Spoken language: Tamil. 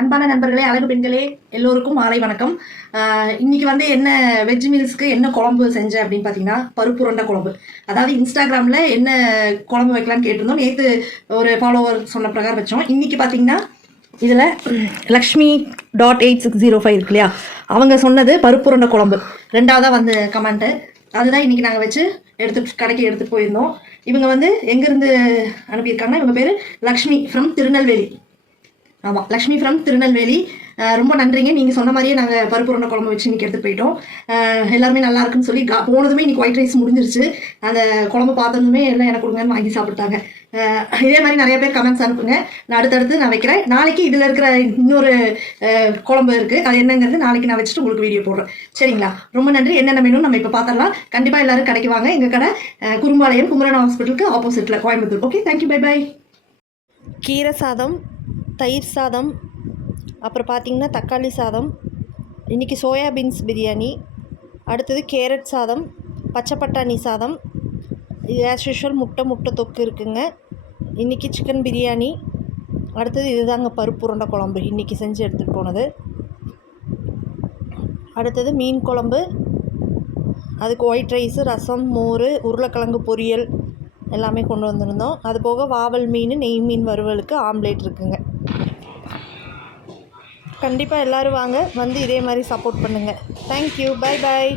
அன்பான நண்பர்களே, அழகு பெண்களே, எல்லோருக்கும் மாலை வணக்கம். இன்னைக்கு வந்து என்ன வெஜ் மீல்ஸ்க்கு என்ன குழம்பு செஞ்சேன் அப்படின்னு பார்த்தீங்கன்னா, பருப்பு உருண்டை குழம்பு. அதாவது இன்ஸ்டாகிராமில் என்ன குழம்பு வைக்கலான்னு கேட்டிருந்தோம். நேற்று ஒரு ஃபாலோவர் சொன்ன பிரகாரம் வச்சோம். இன்னைக்கு பார்த்தீங்கன்னா இதில் லக்ஷ்மி.8605 இருக்கு இல்லையா, அவங்க சொன்னது பருப்பு உருண்டை குழம்பு. ரெண்டாவதாக வந்து கமெண்ட்டு அதுதான் இன்னைக்கு நாங்கள் வச்சு கடைக்கு எடுத்துகிட்டு போயிருந்தோம். இவங்க வந்து எங்கேருந்து அனுப்பியிருக்காங்கன்னா, இவங்க பேர் லக்ஷ்மி ஃப்ரம் திருநெல்வேலி. ஆமாம், லக்ஷ்மி ஃப்ரம் திருநெல்வேலி. ரொம்ப நன்றிங்க. நீங்கள் சொன்ன மாதிரியே நாங்கள் பருப்பு உருண்டை குழம்பு வச்சு இன்றைக்கி எடுத்துகிட்டு போயிட்டோம். எல்லாருமே நல்லா இருக்குன்னு சொல்லி போனதுமே இன்றைக்கி ஒயிட் ரைஸ் முடிஞ்சிருச்சு. அந்த குழம்பு பார்த்ததுமே எல்லாம் எனக்கு கொடுங்கன்னு வாங்கி சாப்பிட்டாங்க. இதே மாதிரி நிறைய பேர் கமெண்ட்ஸ் அனுப்புங்க. நான் அடுத்தடுத்து நான் வைக்கிறேன். நாளைக்கு இதில் இருக்கிற இன்னொரு குழம்பு இருக்குது, அது என்னங்கிறது நாளைக்கு நான் வச்சுட்டு உங்களுக்கு வீடியோ போடுறேன். சரிங்களா? ரொம்ப நன்றி. என்னென்ன வேணும் நம்ம இப்போ பார்த்துடலாம். கண்டிப்பாக எல்லோரும் கடைக்கு வாங்க. எங்கள் கடை குறும்பாளையம் குமரன் ஹாஸ்பிட்டலுக்கு ஆப்போசிட்டில், Coimbatore. Okay, thank you, bye bye. கீரை சாதம், தயிர் சாதம், அப்புறம் பார்த்திங்கன்னா தக்காளி சாதம், இன்றைக்கி சோயாபீன்ஸ் பிரியாணி, அடுத்தது கேரட் சாதம், பச்சை பட்டாணி சாதம், இது ஆஸ் யூஷுவல் முட்டை தொக்கு இருக்குங்க. இன்றைக்கி சிக்கன் பிரியாணி, அடுத்தது இதுதாங்க பருப்பு உருண்டை குழம்பு இன்றைக்கி செஞ்சு எடுத்துகிட்டு போனது. அடுத்தது மீன் குழம்பு, அதுக்கு ஒயிட் ரைஸு, ரசம், மோர், உருளைக்கிழங்கு பொரியல் எல்லாமே கொண்டு வந்திருந்தோம். அது போக வாவல் மீன், நெய் மீன் வறுவலுக்கு ஆம்லேட் இருக்குங்க. கண்டிப்பாக எல்லோரும் வாங்க, வந்து இதே மாதிரி சப்போர்ட் பண்ணுங்கள். Thank you, bye bye.